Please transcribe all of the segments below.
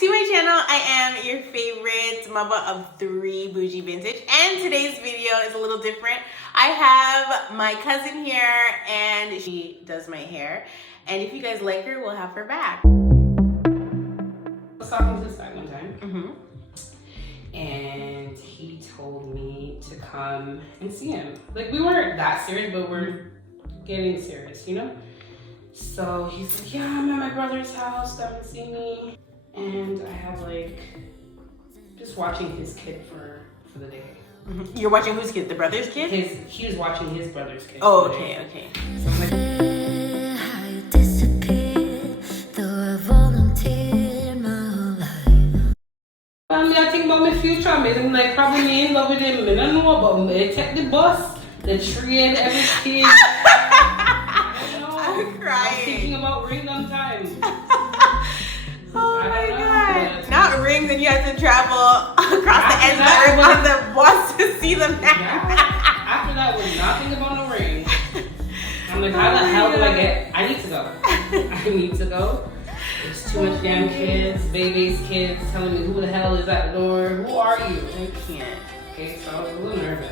to my channel. I am your favorite mama of 3 bougie vintage, and today's video is a little different. I have my cousin here and she does my hair, and if you guys like her, we'll have her back. I was talking to this guy one time, and he told me to come and see him. Like, we weren't that serious, but we're getting serious, you know? So he's like, yeah, I'm at my brother's house, come and see me. And I have like, just watching his kid for the day. You're watching whose kid? The brother's kid? He was watching his brother's kid. Oh, okay, okay. So I'm like, I think about my future. I'm like probably me in love with him. I don't know about me. Take the bus, the train, everything. I'm crying. I'm thinking about ring them time. Oh my god. Not ring, then you have to travel across the end of the earth on the bus to see them now. Yeah. After that, we're not thinking about no ring. I'm like, how the hell do I get? I need to go. I need to go. There's too much damn kids, baby's kids telling me who the hell is at the door. Who are you? I can't. Okay, so I was a little nervous.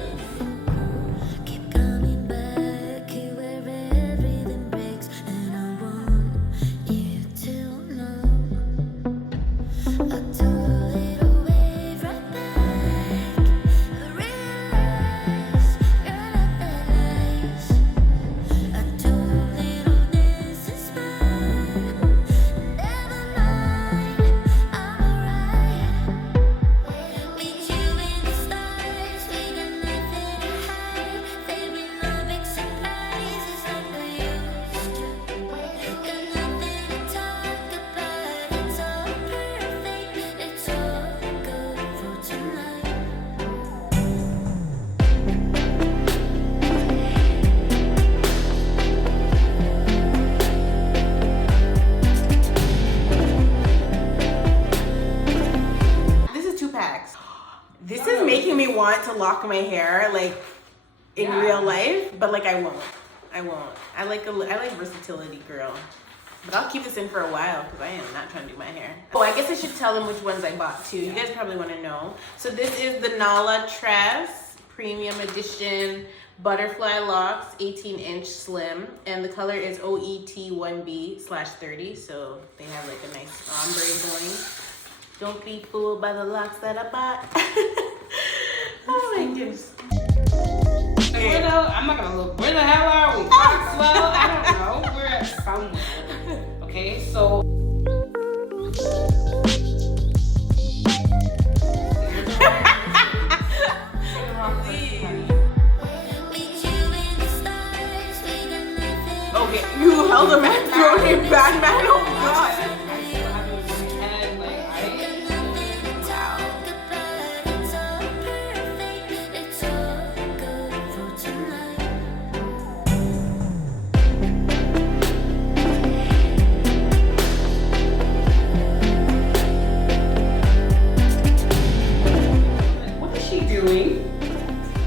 This is making me want to lock my hair like in real life, but like I won't. I like versatility, girl. But I'll keep this in for a while because I am not trying to do my hair. Oh, I guess I should tell them which ones I bought too. You guys probably want to know. So this is the Nala Tress Premium Edition Butterfly Locks 18-inch Slim, and the color is OET1B/30. So they have like a nice ombre going. Don't be fooled by the locks that I bought. Oh my goodness. Okay. I'm not gonna look. Where the hell are we? Well, I don't know. We're at somewhere. Okay, so. Okay, you held him and thrown him back, man. Oh god.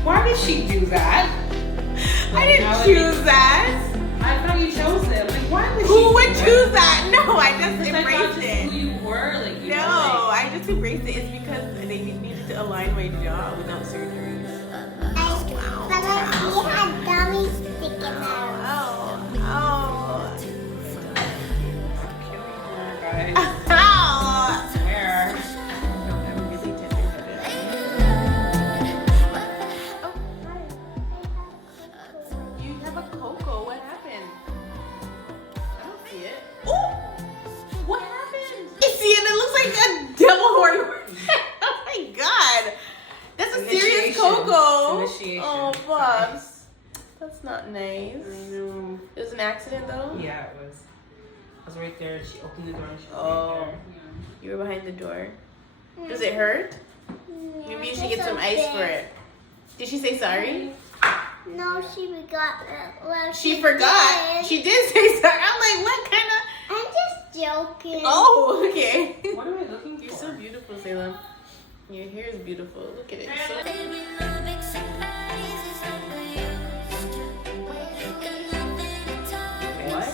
Why did she do that? I didn't choose that. I thought you chose them. Like, why would Who would choose that? No, I just embraced it. Who you were, like, no, I just embraced it. It's because they needed to align my jaw without surgery. But he had gummies sticking out. Oh. Guys. Coco. Oh, Bubs. That's not nice. I know. It was an accident, though? Yeah, it was. I was right there. She opened the door and she was right there. Yeah. You were behind the door. Does it hurt? Maybe you should get some ice for it. Did she say sorry? No, she forgot. Well, she forgot? Did. She did say sorry. I'm like, what kind of... I'm just joking. Oh, okay. What am I looking for? You're so beautiful, Salem. Your hair is beautiful. Look at it. So what?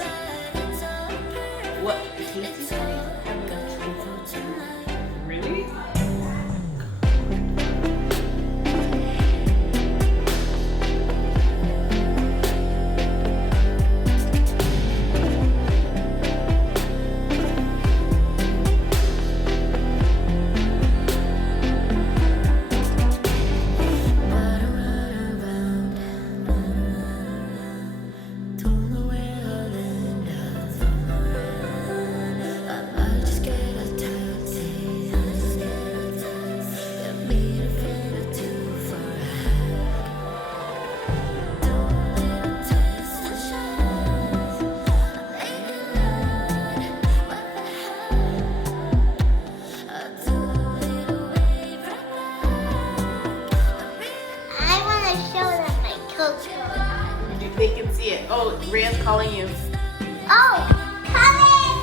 What? Casey's having a Brian's calling you. Oh, coming!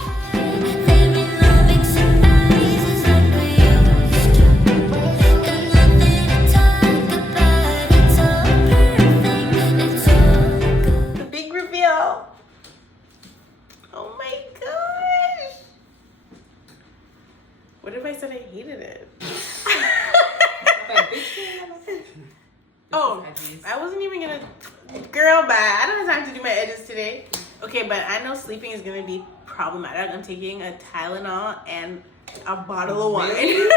The big reveal. Oh my gosh. What if I said I hated it? Oh, I wasn't even gonna. Girl, bye. I don't have time to do my edges today. Okay, but I know sleeping is gonna be problematic. I'm taking a Tylenol and a bottle of wine. Really?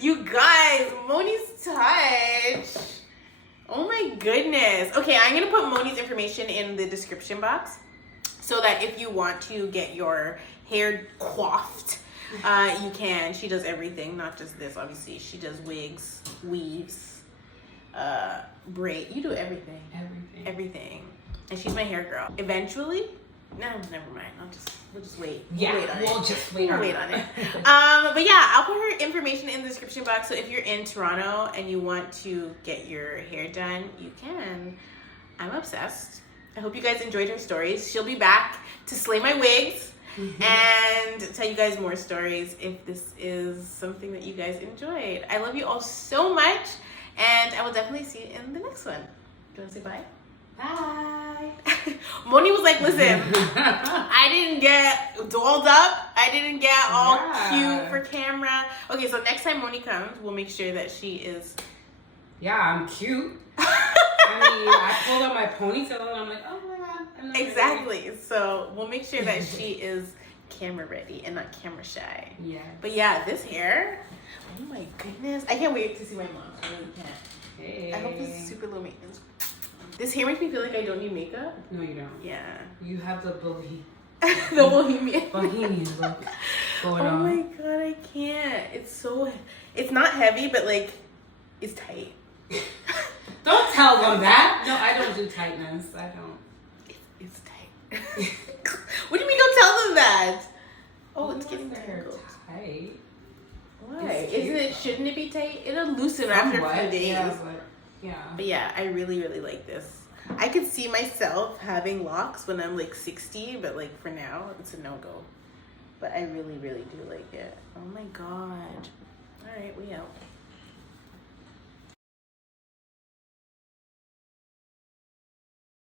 You guys, Moni's touch. Oh my goodness. Okay, I'm gonna put Moni's information in the description box so that if you want to get your hair coiffed, you can. She does everything, not just this, obviously. She does wigs, weaves, braid. You do everything. Everything. And she's my hair girl. Eventually, no, never mind. We'll just wait. Yeah, We'll just wait on it. But yeah, I'll put her information in the description box. So if you're in Toronto and you want to get your hair done, you can. I'm obsessed. I hope you guys enjoyed her stories. She'll be back to slay my wigs and tell you guys more stories if this is something that you guys enjoyed. I love you all so much, and I will definitely see you in the next one. Do you want to say bye? Bye. Moni was like, listen, I didn't get dolled up. I didn't get all cute for camera. Okay, so next time Moni comes, we'll make sure that she is... Yeah, I'm cute. I mean, I pulled out my ponytail and I'm like, oh my God. I'm not Exactly. So we'll make sure that she is camera ready and not camera shy. Yeah. But yeah, this hair, oh my goodness. I can't wait to see my mom. I really can't. Hey. I hope this is super low maintenance. This hair makes me feel like I don't need makeup. No, you don't. Yeah. You have the The bohemian. bohemian look going Oh on. my God, I can't. It's not heavy, but like, it's tight. Don't tell them that. No, I don't do tightness. I don't. It's tight. What do you mean don't tell them that? Oh, it's getting tangled. Tight. Why? It's Shouldn't it be tight? It'll loosen after a few days. Yeah. But yeah, I really, really like this. I could see myself having locks when I'm like 60, but like for now, it's a no-go. But I really, really do like it. Oh my God. All right, we out.